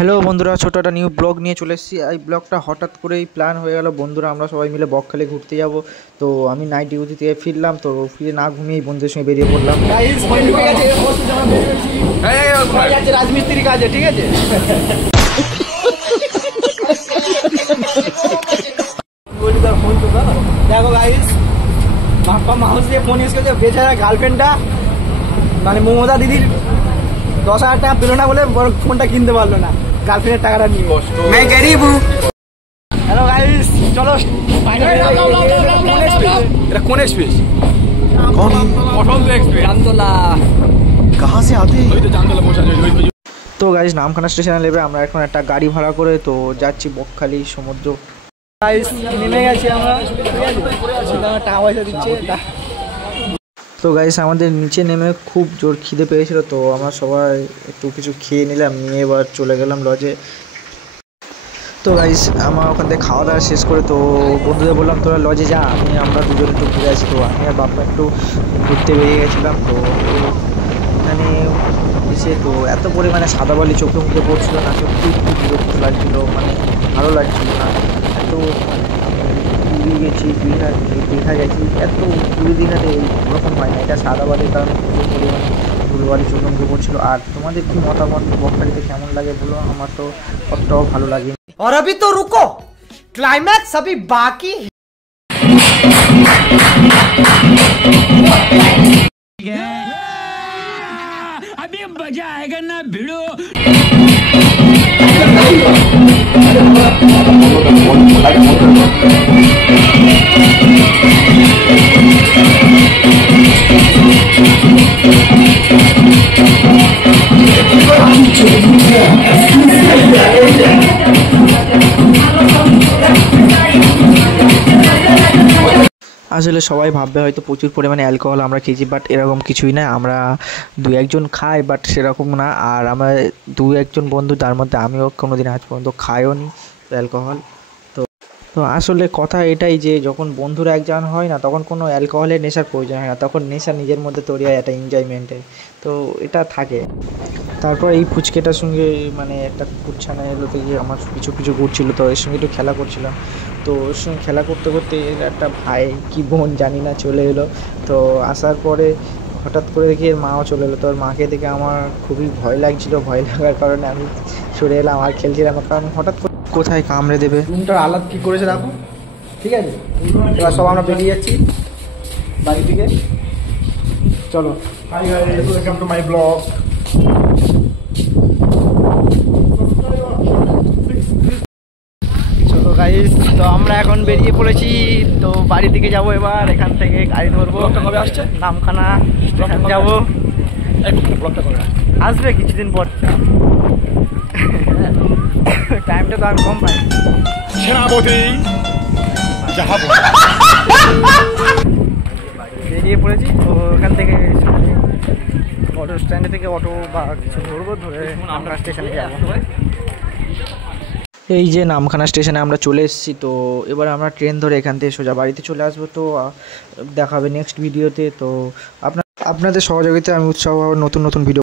Hello বন্ধুরা, ছোট একটা নিউ ব্লগ নিয়ে চলে এসেছি। এই ব্লগটা হঠাৎ করেই প্ল্যান হয়ে গেল বন্ধুরা, আমরা সবাই মিলে বকখালি ঘুরতে যাব। তো আমি নাইট ডিউটি থেকে ফিরলাম, তো ফিরে না ঘুমিয়েই বন্ধুদের সঙ্গে বেরিয়ে পড়লাম। রাজমিস্ত্রি কাজে, ঠিক আছে। দেখো গাইস, বাপ্পা মাউস দিয়ে ফোন ইউজ করছে। বেচারা গার্লফ্রেন্ডটা মানে মমতা দিদির 10,000 টাকা পেলো না বলে ফোনটা কিনতে পারলো না, গার্লফ্রেন্ডের টাকাটা নিয়ে। হ্যালো গাইস, চলো। এটা কোন এক্সপ্রেস? অটল এক্সপ্রেস। জামতলা कहां से आते हैं? ওই তো জামতলা পৌঁছা যায়। তো গাইস, নামখানা স্টেশনে নেবে আমরা এখন একটা গাড়ি ভাড়া করে তো যাচ্ছি বকখালি সমুদ্র। গাইস নেমে গেছি আমরা, ঠিক আছে। টাকা পয়সা দিচ্ছে। তো গাইস, আমাদের নিচে নেমে খুব জোর খিদে পেয়েছিল, তো আমরা সবাই একটু কিছু খেয়ে নিলাম, নিয়ে এবার চলে গেলাম লজে। তো গাইস, আমার ওখান থেকে খাওয়া দাওয়া শেষ করে তো বন্ধুদের বললাম তোরা লজে যা, আমরা দুজন একটু ঘুরে আসি। তো আমি আর বাপ্পা একটু ঘুরতে বেরিয়ে গেছিলাম। তো এখানে এসে তো এত পরিমাণে সাদা বালি চোখে মুখে পড়ছিল না, সত্যি খুব বিরক্ত লাগছিলো, মানে ভালো লাগছিল না। এত পুরী গেছি, দীঘা গেছি, এত পুরী দীঘাতে ওরকম হয় না। এটা সাদা বালির কারণে প্রচুর পরিমাণে ধুলোবালি চোখে মুখে পড়ছিল। আর তোমাদের কি মতামত, বকখালিতে কেমন লাগে বলো? আমার তো অতটাও ভালো লাগে। और अभी तो रुको, क्लाइमैक्स अभी बाकी है। अभी मजा आएगा ना भिड़ो। আসলে সবাই ভাববে হয়তো প্রচুর পরিমাণে অ্যালকোহল আমরা খেয়েছি, বাট এরকম কিছুই না। আমরা দু একজন খাই, বাট সেরকম না। আর আমরা দু একজন বন্ধু, তার মধ্যে আমিও কোনোদিন আজ পর্যন্ত খাইও নি অ্যালকোহল। তো আসলে কথা এটাই যে যখন বন্ধুরা একজন হয় না, তখন কোনো অ্যালকোহলের নেশার প্রয়োজন হয় না, তখন নেশা নিজের মধ্যে তৈরি হয় একটা এনজয়মেন্টের। তো এটা থাকে। তারপর এই ফুচকেটার সঙ্গে মানে একটা কুচ্ছানা এলো থেকে আমার পিছু পিছু ঘুরছিল, তো এর সঙ্গে একটু খেলা করছিলাম। তো ওর সঙ্গে খেলা করতে করতে এর একটা ভাই কি বোন জানি না চলে এলো। তো আসার পরে হঠাৎ করে দেখি এর মাও চলে এলো। তো ওর মাকে দেখে আমার খুবই ভয় লাগছিল, ভয় লাগার কারণে আমি সরে এলাম আর খেলছিলাম, কারণ হঠাৎ করে কোথায় কামড়ে দেবে। রুমটার আলাদ কি করেছে দেখো, ঠিক আছে। এবার সব আমরা বেরিয়ে যাচ্ছি বাড়ি থেকে, চলো। Hi guys, welcome to my blog. চলো গাইস, তো আমরা এখন বেরিয়ে পড়েছি। তো বাড়ি থেকে যাবো এবার, এখান থেকে গাড়ি ধরবো। কবে আসছে? নামখানা স্টেশন যাবো। ব্লগটা করে আসবে কিছুদিন পর, টাইমটা তো আমি কম পাই। সেনাপতি যাবো। বেরিয়ে পড়েছি। তো এখান থেকে অটো স্ট্যান্ডে থেকে অটো বা কিছু ধরবো, ধরে আমরা স্টেশনে যাবো। এই যে নামখানা স্টেশনে আমরা চলে এসেছি। তো এবার আমরা ট্রেন ধরে এখান থেকে সোজা বাড়িতে চলে আসবো। তো দেখা হবে নেক্সট ভিডিওতে। তো আপনাদের সহযোগিতায় আমি উৎসাহ নতুন নতুন ভিডিও